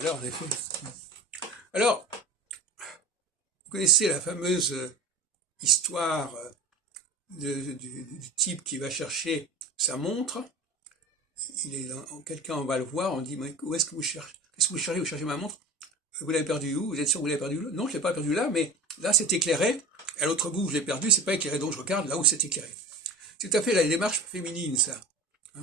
Alors, en effet. Alors, vous connaissez la fameuse histoire du type qui va chercher sa montre. Quelqu'un va le voir, on dit, mais où est-ce que vous cherchez? Qu'est-ce que vous cherchez? Vous cherchez ma montre? Vous l'avez perdue où? Vous êtes sûr que vous l'avez perdue là? Non, je l'ai pas perdue là, mais là c'est éclairé. À l'autre bout, je l'ai perdue, c'est pas éclairé, donc je regarde là où c'est éclairé. C'est tout à fait la démarche féminine, ça. Hein,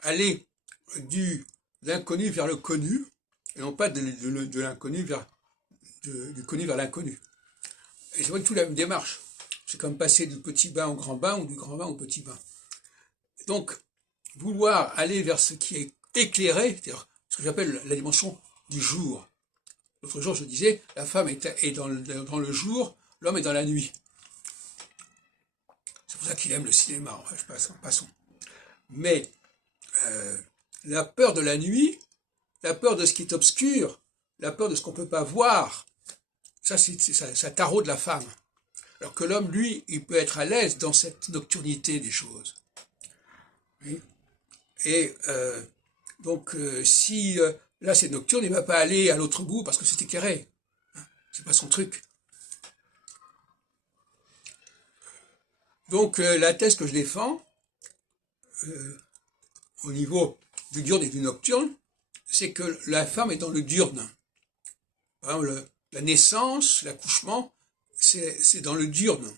aller de l'inconnu vers le connu, et non pas de l'inconnu du connu vers l'inconnu. Et c'est vrai que tout la même démarche. C'est comme passer du petit bain au grand bain ou du grand bain au petit bain. Donc, vouloir aller vers ce qui est éclairé, c'est-à-dire ce que j'appelle la dimension du jour. L'autre jour, je disais, la femme est dans le jour, l'homme est dans la nuit. C'est pour ça qu'il aime le cinéma, passons. Mais la peur de la nuit, la peur de ce qui est obscur, la peur de ce qu'on ne peut pas voir, ça taraude la femme. Alors que l'homme, lui, il peut être à l'aise dans cette nocturnité des choses. Oui. Et donc, si là c'est nocturne, il ne va pas aller à l'autre bout parce que c'est éclairé. C'est pas son truc. Donc, la thèse que je défends, au niveau du diurne et du nocturne, c'est que la femme est dans le diurne. Par exemple, la naissance, l'accouchement, c'est dans le diurne.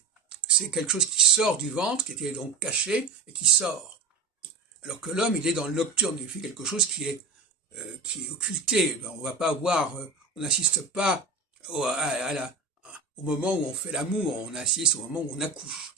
C'est quelque chose qui sort du ventre, qui était donc caché, et qui sort. Alors que l'homme, il est dans le nocturne, il fait quelque chose qui est occulté. On va pas voir, on n'assiste pas au moment où on fait l'amour, on assiste au moment où on accouche.